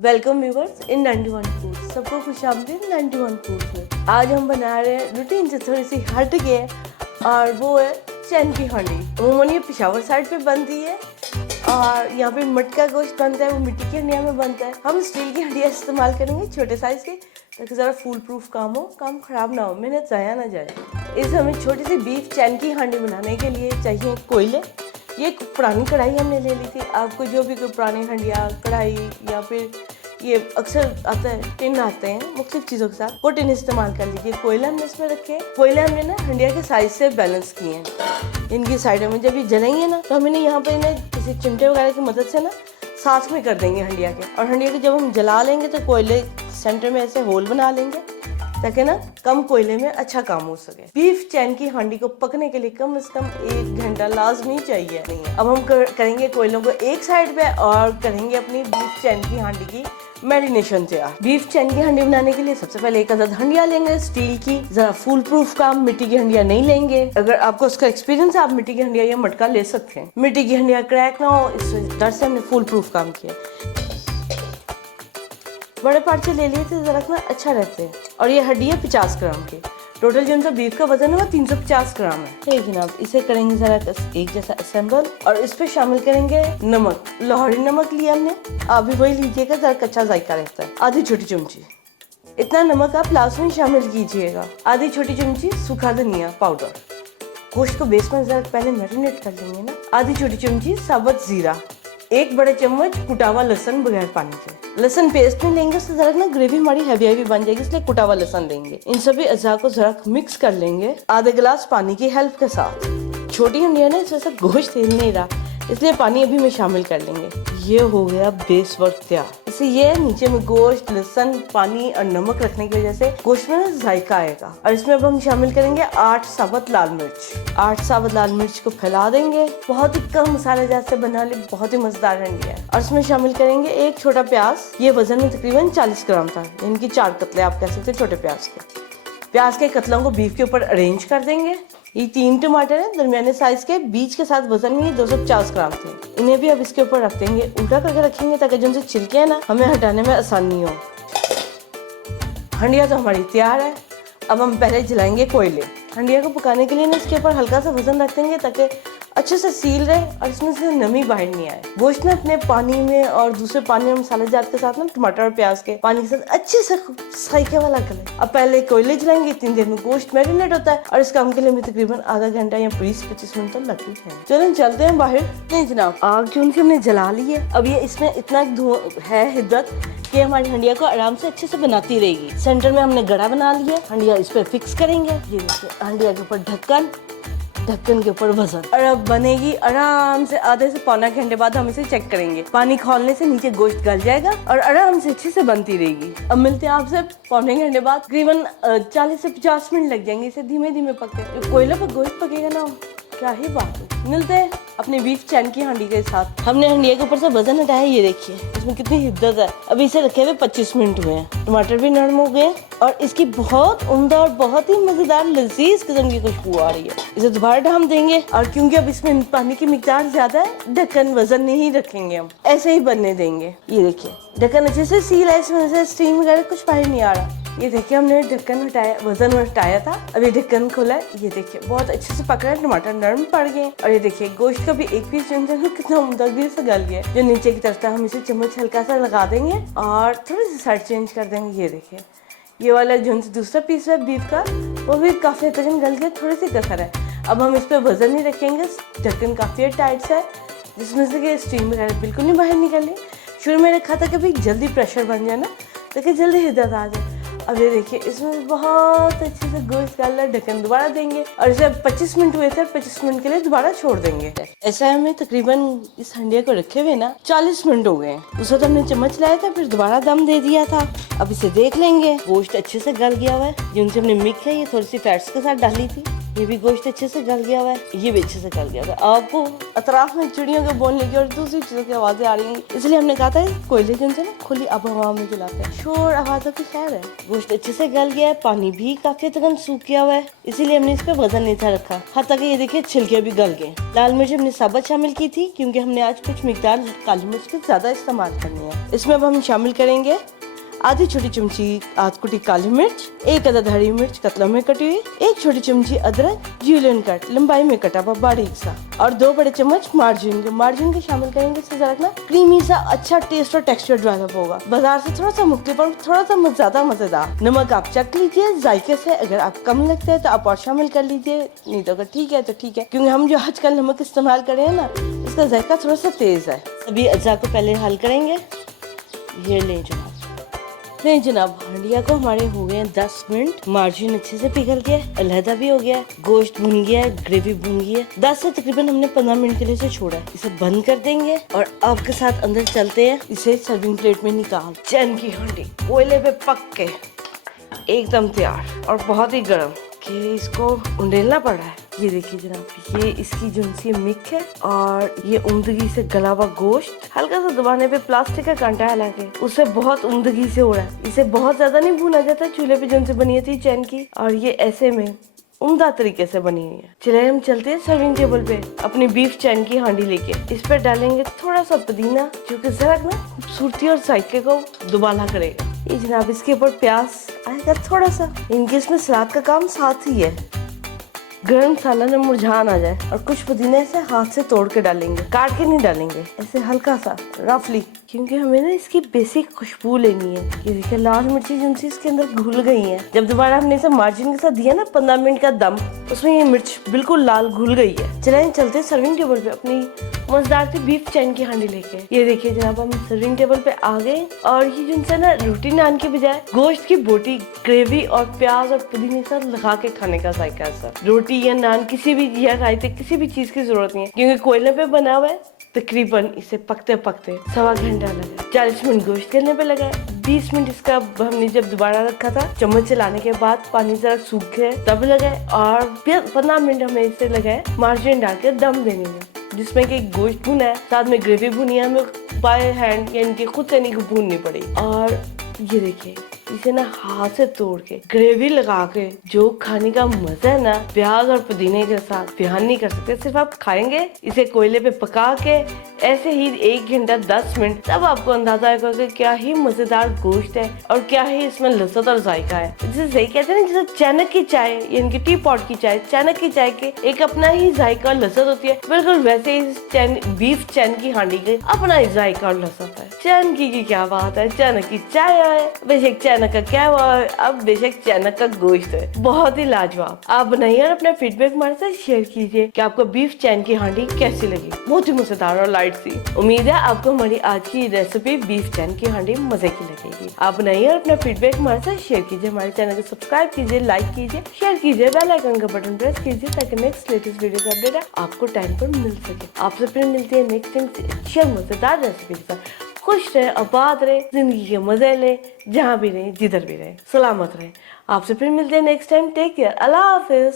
Welcome viewers इन 91 foods. सबको खुशामदीद 91 foods में। आज हम बना रहे हैं रूटीन से थोड़ी सी हट के, और वो है चैन की हांडी। अमूमन ये पेशावर साइड पे बनती है और यहाँ पे मटका गोश्त बनता है, वो मिट्टी की हंडिया में बनता है। हम स्टील की हंडिया इस्तेमाल करेंगे, छोटे साइज की, ताकि ज़रा फूल प्रूफ काम हो, काम ख़राब ना हो, मेहनत ज़ाया ना जाए। इस हमें छोटी सी बीफ चैन की हांडी बनाने के लिए चाहिए कोयले। ये पुरानी कढ़ाई हमने ले ली थी। आपको जो भी कोई पुरानी हंडिया, कढ़ाई या फिर ये अक्सर आता है टिन आते हैं मुख्तलिफ चीज़ों के साथ, वो टिन इस्तेमाल कर लीजिए। कोयला हमने इसमें रखे। कोयला हमने ना हंडिया के साइज से बैलेंस किए हैं। इनकी साइडों में जब ये जलेंगे ना, तो हम इन्हें यहाँ पर इन्हें किसी चिमटे वगैरह की मदद से ना साथ में कर देंगे हंडिया के। और हंडिया के जब हम जला लेंगे तो कोयले सेंटर में ऐसे होल बना लेंगे, ताकि ना कम कोयले में अच्छा काम हो सके। बीफ चैन की हांडी को पकने के लिए कम से कम 1 घंटा लाजमी चाहिए। अब हम करेंगे कोयलों को एक साइड पे और करेंगे अपनी बीफ चैन की हांडी की मैरिनेशन तैयार। बीफ चैन की हांडी बनाने के लिए सबसे पहले एक आधा हंडिया लेंगे स्टील की, जरा फूल प्रूफ काम, मिट्टी की हंडिया नहीं लेंगे। अगर आपको उसका एक्सपीरियंस है, आप मिट्टी की हंडिया या मटका ले सकते हैं। मिट्टी की हंडिया क्रैक ना हो, इस डर से हमने फूल प्रूफ काम किया। बड़े पार्चे ले लिए थे, रखना अच्छा रहते हैं। और ये हड्डी है 50 ग्राम की। टोटल जो इनका बीफ का वजन है वो 350 ग्राम है। ठीक है ना, अब इसे करेंगे जरा एक जैसा असेंबल, और इस पे शामिल करेंगे नमक। लाहौरी नमक लिया हमने, आप भी वही लीजिएगा, जरा कच्चा जायका रहता है। आधी छोटी चमची इतना नमक आप लास्ट में शामिल कीजिएगा। आधी छोटी चमची सूखा धनिया पाउडर। गोश्त को बेस में जरा पहले मैरिनेट कर लेंगे ना। आधी छोटी चमची साबुत जीरा। 1 बड़े चम्मच कुटा हुआ लहसुन बगैर पानी के। लहसुन पेस्ट में लेंगे, उससे जरा ना ग्रेवी हमारी हैवी बन जाएगी, इसलिए कुटा हुआ लहसुन लेंगे। इन सभी अज्जा को जरा मिक्स कर लेंगे आधे गिलास पानी की हेल्प के साथ। छोटी हंडिया ना इसमें से गोश्त हिल नहीं रहा, इसलिए पानी अभी में शामिल कर लेंगे। ये हो गया बेस वर्क तैयार। इससे ये नीचे में गोश्त, लहसुन, पानी और नमक रखने की वजह से गोश्त में ना जायका आएगा। और इसमें अब हम शामिल करेंगे 8 साबुत लाल मिर्च। 8 साबुत लाल मिर्च को फैला देंगे। बहुत ही कम मसाले जैसे बना ले, बहुत ही मजेदार हंडिया है। और इसमें शामिल करेंगे 1 छोटा प्याज। ये वजन में तकरीबन 40 ग्राम था। इनकी 4 कतले आप कह सकते हैं छोटे प्याज के। प्याज के कतलों को बीफ के ऊपर अरेंज कर देंगे। ये 3 टमाटर हैं दरमियाने साइज के, बीच के साथ वजन में 250 ग्राम थे। इन्हें भी अब इसके ऊपर रख देंगे, उल्टा करके रखेंगे, ताकि जो उनसे छिलके हैं ना, हमें हटाने में आसानी हो। हंडिया तो हमारी तैयार है। अब हम पहले जलाएंगे कोयले। हंडिया को पकाने के लिए ना इसके ऊपर हल्का सा वजन रख देंगे, ताकि अच्छे से सील रहे और इसमें से नमी बाहर नहीं आए। गोश्त ना अपने पानी में और दूसरे पानी में मसाले जात के साथ ना टमाटर और प्याज के पानी के साथ अच्छे से साइके वाला गले। अब पहले कोयले जलाएंगे, 3 देर में गोश्त मैरिनेट होता है, और इस काम के लिए हमें तकरीबन आधा घंटा या 20-25 मिनट तक लगती है। चलो चलते हैं बाहर। नहीं जनाब, आग क्योंकि हमने जला ली है। अब ये इसमें इतना है हिद्दत कि हमारी हंडिया को आराम से अच्छे से बनाती रहेगी। सेंटर में हमने गड़ा बना लिया, हंडिया इस पे फिक्स करेंगे। ये देखिए, हंडिया के ऊपर ढक्कन के ऊपर वजन, और अब बनेगी आराम से। आधे से पौना घंटे बाद हम इसे चेक करेंगे। पानी खोलने से नीचे गोश्त गल जाएगा और आराम से अच्छे से बनती रहेगी। अब मिलते हैं आपसे पौने घंटे बाद। तकरीबन 40 से 50 मिनट लग जाएंगे इसे धीमे धीमे पकते। कोयले पर गोश्त पकेगा ना, क्या ही बात है। मिलते हैं अपनी बीफ चैन की हांडी के साथ। हमने हंडिया के ऊपर से वजन हटाया, ये देखिए इसमें कितनी हिद्दत है। अभी इसे रखे हुए 25 मिनट हुए हैं। टमाटर भी नरम हो गए और इसकी बहुत उम्दा और बहुत ही मजेदार लजीज किस्म की खुशबू आ रही है। इसे दोबारा ढाम देंगे, और क्योंकि अब इसमें पानी की मिकदार ज्यादा है, ढक्कन वजन नहीं रखेंगे, हम ऐसे ही बनने देंगे। ये देखिए ढक्कन अच्छे से सील है, इसमें से स्टीम वगैरह कुछ बाहर नहीं आ रहा। ये देखिए हमने ढक्कन हटाया, वजन हटाया था, अभी ढक्कन खोला है। ये देखिए बहुत अच्छे से पक रहा है, टमाटर नरम पड़ गए। और ये देखिए गोश्त का भी एक पीस कितना उम्दा से गल गया। जो नीचे की तरफ था, हम इसे चम्मच हल्का सा लगा देंगे और थोड़ी सी साइड चेंज कर देंगे। ये देखिए ये वाला जो दूसरा पीस है बीफ का, वो भी काफी हद तक गल गया, थोड़ी सी कसर है। अब हम इस पर वजन नहीं रखेंगे, ढक्कन काफी टाइट सा है, जिसमें से कि स्टीम वगैरह बिल्कुल नहीं बाहर निकली। शुरू में रखा था कि भाई जल्दी प्रेशर बन जाए ना, ताकि जल्दी हिद्दत आ जाए। अब ये देखिए इसमें बहुत अच्छे से गोश्त डाल रहा है। ढक्कन दोबारा देंगे और इसे 25 मिनट हुए थे, 25 मिनट के लिए दोबारा छोड़ देंगे। ऐसा हमें तकरीबन इस हंडिया को रखे हुए ना 40 मिनट हो गए। उस वक्त हमने चम्मच लाया था, फिर दोबारा दम दे दिया था। अब इसे देख लेंगे, गोश्त अच्छे से गल गया हुआ है। जिनसे हमने मिक्स है, ये थोड़ी सी फैट्स के साथ डाली थी, ये भी गोश्त अच्छे से गल गया हुआ है, ये भी अच्छे से गल गया हुआ है। आपको अतराफ में चिड़ियों के बोलने की और दूसरी चीजों की आवाजें आ रही हैं, इसलिए हमने कहा था कोयले जो है ना खुली अब हवा में जलाते हैं, शोर आवाजों की खैर है। गोश्त अच्छे से गल गया है, पानी भी काफी तक सूख गया हुआ है, इसीलिए हमने इस पर वजन नहीं था रखा। हद तक ये देखिए छिलके भी गल गए। लाल मिर्च हमने साबुत शामिल की थी क्योंकि हमने आज कुछ मिकदार काली मिर्च की ज्यादा इस्तेमाल करनी है। इसमें अब हम शामिल करेंगे आधी छोटी चमची आध कुटी काली मिर्च, एक अदद हरी मिर्च कतलों में कटी हुई, एक छोटी चमची अदरक जूलियन कट लंबाई में कटा हुआ बारीक सा, और 2 बड़े चम्मच मार्जिन के शामिल करेंगे। इससे जरा ना क्रीमी सा अच्छा टेस्ट और टेक्सचर डेवलप होगा। बाजार से थोड़ा सा मुख्तलिफ और थोड़ा सा ज्यादा मजेदार। नमक आप चख लीजिए जायके से, अगर आप कम लगता है तो आप और शामिल कर लीजिए, नहीं तो अगर ठीक है तो ठीक है, क्योंकि हम जो आजकल नमक इस्तेमाल कर रहे हैं ना, इसका जायका थोड़ा सा तेज है। सभी अज्जा को पहले हल करेंगे। ये लें जनाब, नहीं जनाब, हंडिया को हमारे हो गए 10 मिनट। मार्जिन अच्छे से पिघल गया, अलहदा भी हो गया, गोश्त भुन गया है, ग्रेवी भुन गई है। 10 से तकरीबन हमने 15 मिनट के लिए इसे छोड़ा है। इसे बंद कर देंगे और आपके साथ अंदर चलते हैं। इसे सर्विंग प्लेट में निकाल। चैन की हांडी कोयले पे पक के एकदम तैयार और बहुत ही गर्म कि इसको उंडेलना पड़ रहा है। ये देखिए जनाब, ये इसकी जो सी मिक है और ये उमदगी से गला हुआ गोश्त हल्का सा दबाने पे प्लास्टिक का कांटा है, हालांकि उससे बहुत उमदगी से हो रहा है। इसे बहुत ज्यादा नहीं भुना जाता, चूल्हे पे जो बनी थी चैन की, और ये ऐसे में उम्दा तरीके से बनी हुई है। चले हम चलते हैं सर्विंग टेबल पे अपनी बीफ चैन की हांडी लेके। इस पर डालेंगे थोड़ा सा पुदीना जो कि जरा ना खूबसूरती और जायके को दुबाला करेगा। ये जनाब, इसके ऊपर प्याज आएगा थोड़ा सा, इनके इसमें सलाद का काम साथ ही है। गरम मसाला न मुरझा ना जाए, और कुछ पुदीना ऐसे हाथ से तोड़ के डालेंगे, काट के नहीं डालेंगे, ऐसे हल्का सा रफली, क्योंकि हमें ना इसकी बेसिक खुशबू लेनी है। ये देखिए लाल मिर्ची जिनसी इसके अंदर घुल गई हैं। जब दोबारा हमने इसे मार्जिन के साथ दिया ना 15 मिनट का दम, उसमें ये मिर्च बिल्कुल लाल घुल गई है। चलें चलते सर्विंग टेबल पे अपनी मजेदार सी बीफ चैन की हांडी लेके। ये देखिए जनाब, हम सर्विंग टेबल पे आ गए, और ये जिनसे ना रोटी नान के बजाय गोश्त की बोटी ग्रेवी और प्याज और पुदीने के साथ लगा के खाने का जायका है सर। रोटी या नान किसी भी या रायते किसी भी चीज की जरूरत नहीं है, क्योंकि कोयले पे बना हुआ है। तकरीबन इसे पकते पकते 1.25 घंटा लगा। 40 मिनट गोश्त करने पे लगा, 20 मिनट इसका हमने जब दोबारा रखा था चम्मच चलाने के बाद पानी जरा सूख गया तब लगाए, और फिर 15 मिनट हमें इसे लगाए मार्जिन डाल के दम देने में, जिसमें कि गोश्त भुना है, साथ में ग्रेवी भुनी है, हमें बाय हैंड यानी कि खुद से नहीं भूननी पड़ी। और ये देखिए, इसे ना हाथ से तोड़ के ग्रेवी लगा के जो खाने का मजा है ना प्याज और पुदीने के साथ, बयान नहीं कर सकते। सिर्फ आप खाएंगे इसे कोयले पे पका के ऐसे ही 1 घंटा 10 मिनट, तब आपको अंदाजा आएगा कि क्या ही मजेदार गोश्त है और क्या ही इसमें लज्जत और जायका है। जिसे सही कहते हैं ना, जैसे चैनक की चाय यानी कि टी पॉट की चाय, चैनक की चाय के एक अपना ही जायका और लज्जत होती है, बिल्कुल वैसे ही बीफ चैन की हांडी के अपना ही जायका और लज्जत है। चैन की क्या बात है, चैनक की चाय है, बेशक चैनक का क्या हुआ, अब बेशक चैनक का गोश्त है, बहुत ही लाजवाब। आप बनाइए और अपना फीडबैक हमारे साथ शेयर कीजिए कि आपको बीफ चैन की हांडी कैसी लगी। बहुत ही मजेदार और लाइट सी। उम्मीद है आपको हमारी आज की रेसिपी बीफ चैन की हांडी मजे की लगेगी। आप बनाइए और अपना फीडबैक हमारे साथ शेयर कीजिए। हमारे चैनल को सब्सक्राइब कीजिए, लाइक कीजिए, शेयर कीजिए, बेल आइकन का बटन प्रेस कीजिए ताकि नेक्स्ट लेटेस्ट वीडियो का अपडेट आपको टाइम पर मिल सके। आपसे फिर मिलती है नेक्स्ट टाइम अच्छी मजेदार रेसिपी के साथ। खुश रहे, आबाद रहे, जिंदगी के मजे ले, जहाँ भी रहे, जिधर भी रहे, सलामत रहे। आपसे फिर मिलते हैं नेक्स्ट टाइम। टेक केयर, अल्लाह हाफिज।